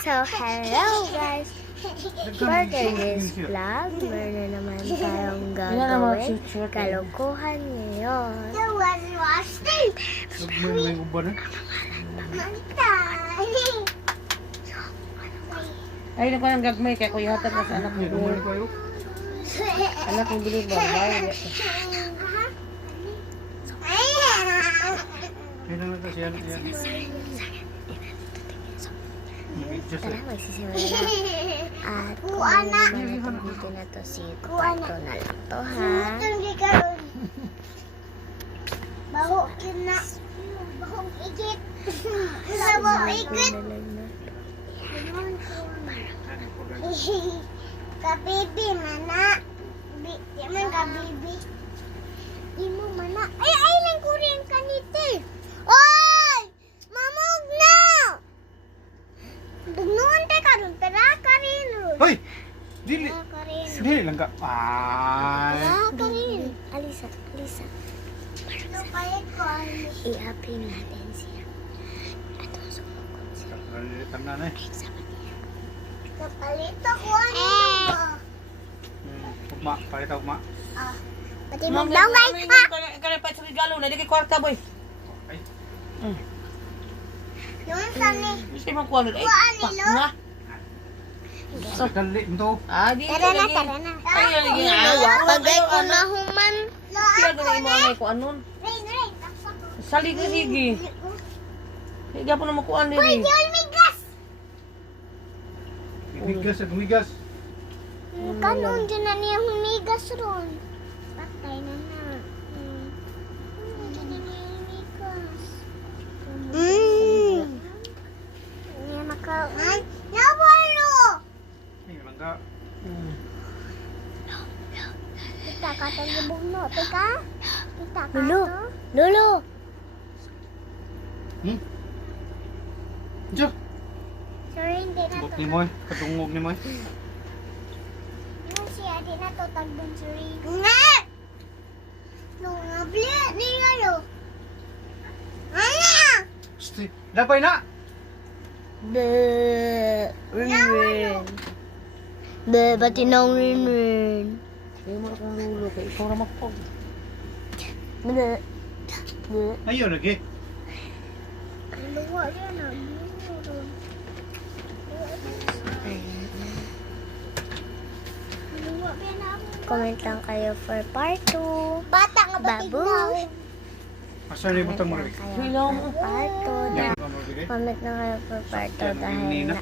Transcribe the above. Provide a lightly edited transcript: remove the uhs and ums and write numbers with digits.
So, hello guys! For today's vlog, meron naman tayong gagawin kalokohan ngayon. Ay, naku nang gagmay kaya kuya hatag na sa anak mo. Anak mo bilog ba? Ay, Tara, magsisimula na. At kung ano naman gamitin na to si Kuwato na lang to, ha? Bahugin na. Bahug igit. Bahug igit. Kabibi mana. Yaman kabibi. Imo mana. Ay lang kuring kanite. Oy! Mamog na. Dugnuan te karon pera karin. Hoy! Dili! Karin. Dili lang ka. Ay! Karin. Alisa. Kapalit ko. I-upload natin siya. At sumukot siya. Kalitan na eh. Kapalit ako ano ba? Ugma, palita ugma. Pati mo daw guys. Ha? Kaya pa sa regalo na, di kay kwarta boy. Ay. Yung sani. Gusto mo kuha nila. Ay, pak na. So, dali mo. Ah, di Tara na. Ay, lagi nga. Pagay ko na human. Siya ganun yung mga ko anon. Rain. Salig na sige. Hindi po na makuha nila. Uy, di migas. Humigas at humigas. Kanon dyan na niya humigas ron. Patay na na. Dyan na niya humigas. Niya makaon. Nawalo! Ay, lang ka. Kita ka tayo bugno. Teka. Kita ka Lulu. to. Lulu. Diyo! Sorry, hindi na Buk to. ni Moy. Katungog ni Moy. Ano siya, di na to tagbon sorry. Nga! Nungabli, di nga lo. Ano? Sti! Dapay na! Rin. Batinong rin. Ay, mo akong lulo. Kaya ikaw na magpog. Ayaw lagi. Luwa siya na. Luwa siya na. Comment lang kayo for part 2. Bata nga ba Babu. tignaw? Asa ni butang mo rin. Kayo Hello. for part 2. Hindi ko mabili. Comment lang kayo for part 2 dahil Nina.